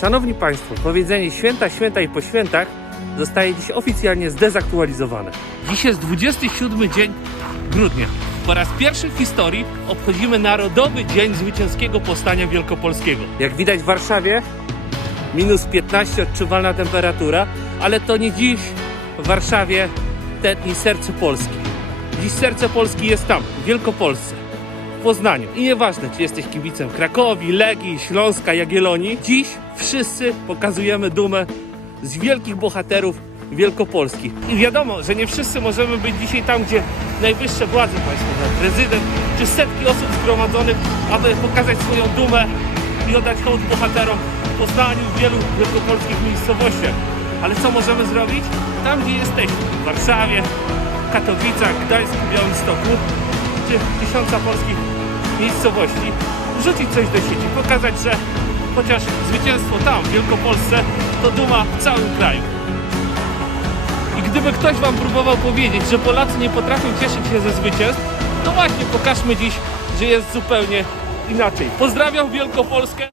Szanowni Państwo, powiedzenie święta, święta i po świętach zostaje dziś oficjalnie zdezaktualizowane. Dziś jest 27 dzień grudnia. Po raz pierwszy w historii obchodzimy Narodowy Dzień Zwycięskiego Powstania Wielkopolskiego. Jak widać w Warszawie minus 15 odczuwalna temperatura, ale to nie dziś w Warszawie tętni serce Polski. Dziś serce Polski jest tam, w Wielkopolsce, Poznaniu. I nieważne, czy jesteś kibicem Krakowi, Legii, Śląska, Jagiellonii, dziś wszyscy pokazujemy dumę z wielkich bohaterów Wielkopolski. I wiadomo, że nie wszyscy możemy być dzisiaj tam, gdzie najwyższe władze państwowe, prezydent czy setki osób zgromadzonych, aby pokazać swoją dumę i oddać hołd bohaterom w Poznaniu, w wielu wielkopolskich miejscowościach. Ale co możemy zrobić? Tam, gdzie jesteśmy, w Warszawie, Katowicach, Gdańsku, Białymstoku, czy tysiąca polskich miejscowości, rzucić coś do sieci, pokazać, że chociaż zwycięstwo tam, w Wielkopolsce, to duma w całym kraju. I gdyby ktoś wam próbował powiedzieć, że Polacy nie potrafią cieszyć się ze zwycięstw, to właśnie pokażmy dziś, że jest zupełnie inaczej. Pozdrawiam Wielkopolskę.